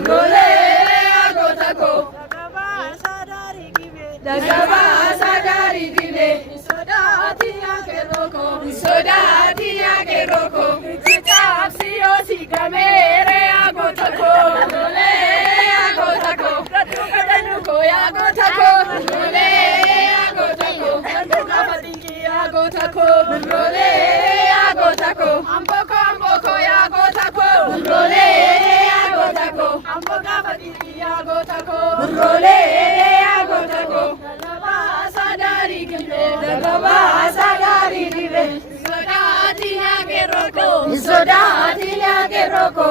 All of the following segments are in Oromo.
Role agotako. Dagaba sadari gibe. Sodati ageroko. Sodati ageroko. Kitapsi osigame agotako. Role agotako. Ratukanuko agotako. Role agotako. Ratukapadingi agotako. Role agotako. Amboko amboko agotako. Role agotako. Amboka padingi agotako. Role agotako. Dagaba sadari gibe. Dagaba sadari gibe. Sodati ageroko. Sodati ageroko.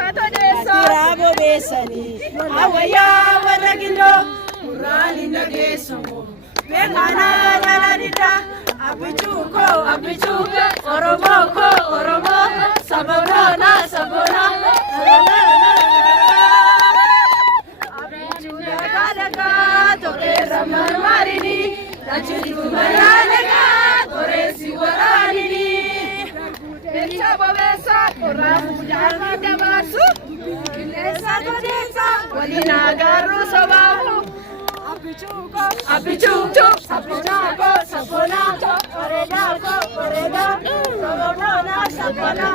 Bravo besani, awaya waragindo, urali nagesumo. Bengana galarida, abichuko, abichuko, oromoko, oromo, sabona, sabona, abichuka galaga, tore ramar marini, tachitu mayalega, tore siwaranini. Bechabo besa, oramu jami dabasu, kilesa kodesa, walina garu sobahu. Apichuko, sapona, sapona, oreda, oreda, orona, sapona,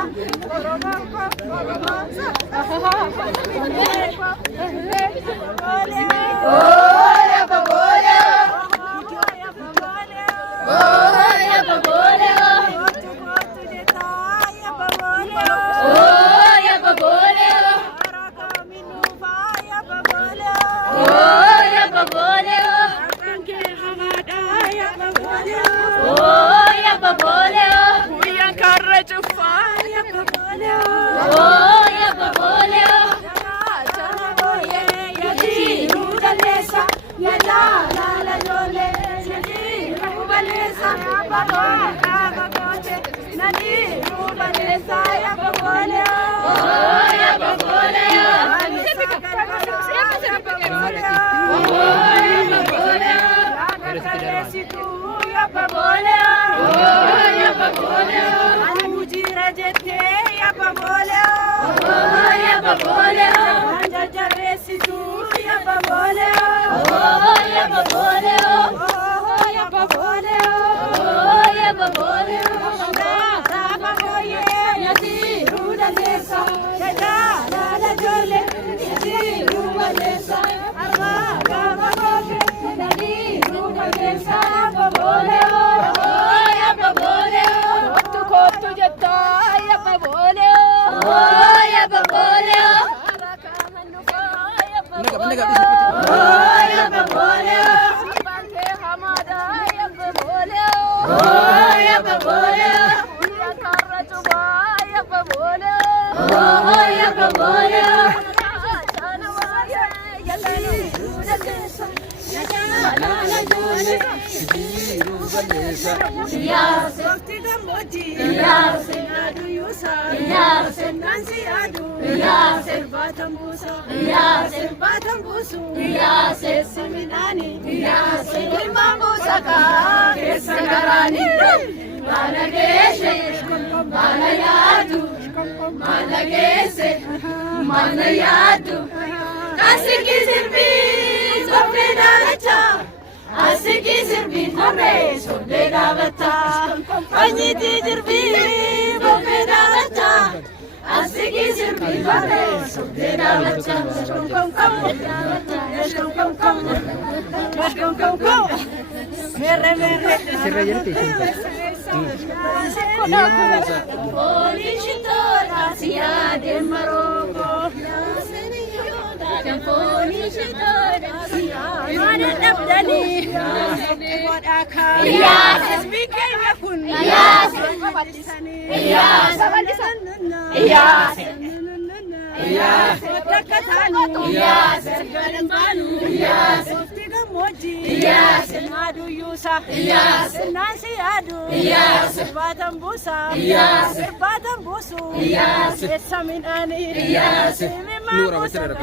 Katanu, yes, Ganbanu, yes, Tigamoji, yes, Madu Yusa, yes, Nancy Adu, yes, Batambusa, yes, Batambusu, yes, Samin Ani, yes, Nura Vasera,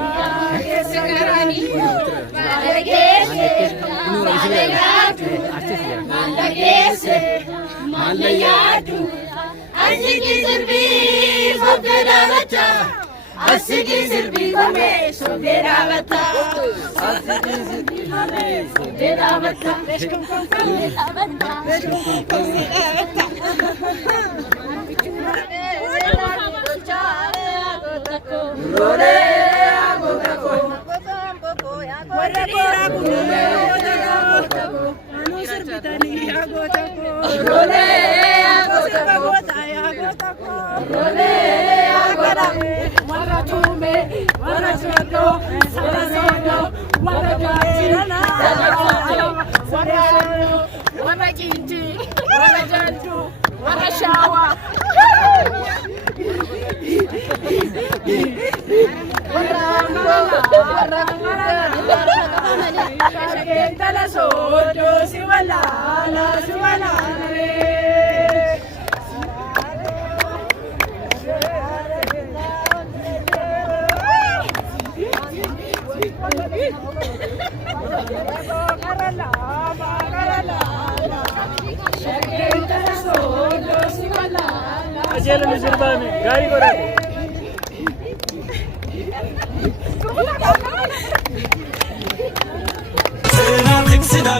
yes, Malayadu, Aziki Zirbi, Asigi Zirbi, Soderavata, Asigi Zirbi, Soderavata, Ajelan Zirbani, gari kora. Sena